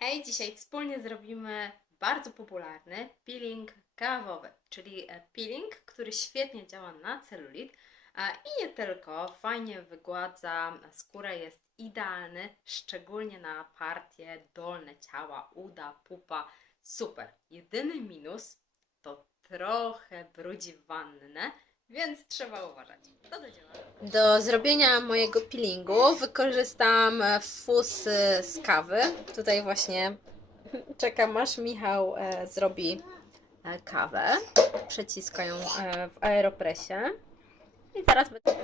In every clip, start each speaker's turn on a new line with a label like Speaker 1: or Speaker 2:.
Speaker 1: Hej, dzisiaj wspólnie zrobimy bardzo popularny peeling kawowy, czyli e, peeling, który świetnie działa na celulit i nie tylko, fajnie wygładza skórę, jest idealny, szczególnie na partie dolne ciała, uda, pupa, super. Jedyny minus to trochę brudzi wannę, więc trzeba uważać. To do dzieła. Do zrobienia mojego peelingu wykorzystam fus z kawy. Tutaj właśnie czekam aż Michał e, zrobi e, kawę. Przeciska ją e, w aeropresie. I zaraz będę...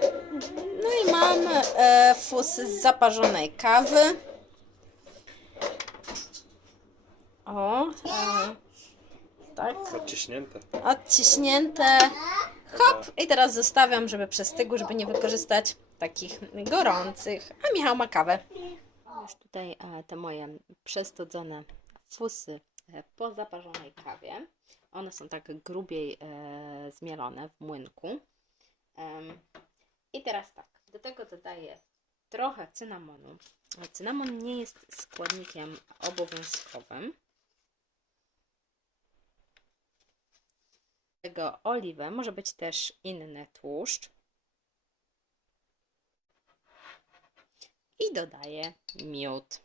Speaker 1: No i mam e, fus z zaparzonej kawy. O, e, tak
Speaker 2: Odciśnięte.
Speaker 1: odciśnięte. Hop! I teraz zostawiam, żeby przestygły, żeby nie wykorzystać takich gorących. A Michał ma kawę. Już tutaj e, te moje przestudzone fusy e, po zaparzonej kawie. One są tak grubiej e, zmielone w młynku. I teraz tak, do tego dodaję trochę cynamonu. Cynamon nie jest składnikiem obowiązkowym. Tego oliwę, może być też inny tłuszcz. I dodaję miód.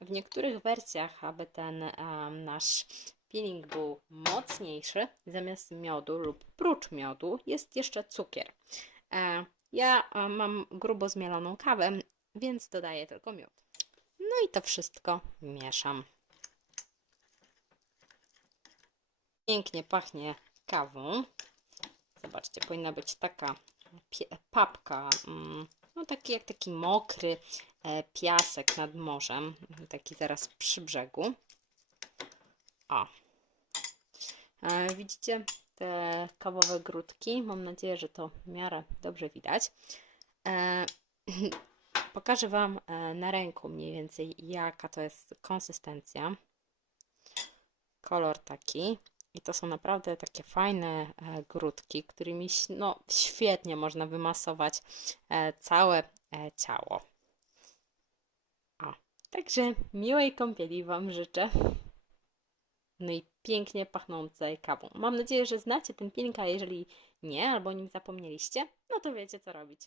Speaker 1: W niektórych wersjach, aby ten em, nasz peeling był mocniejszy, zamiast miodu lub prócz miodu jest jeszcze cukier. E, ja e, mam grubo zmieloną kawę, więc dodaję tylko miód. No i to wszystko mieszam. Pięknie pachnie kawą. Zobaczcie, powinna być taka papka, mm, no taki jak taki mokry e, piasek nad morzem, taki zaraz przy brzegu. O. E, Widzicie te kawowe grudki? Mam nadzieję, że to w miarę dobrze widać. E, Pokażę Wam na ręku mniej więcej jaka to jest konsystencja. Kolor taki. I to są naprawdę takie fajne e, grudki, którymi no, świetnie można wymasować e, całe e, ciało. O, także miłej kąpieli Wam życzę. No i pięknie pachnącej kawą. Mam nadzieję, że znacie ten peeling, a jeżeli nie, albo o nim zapomnieliście, no to wiecie co robić.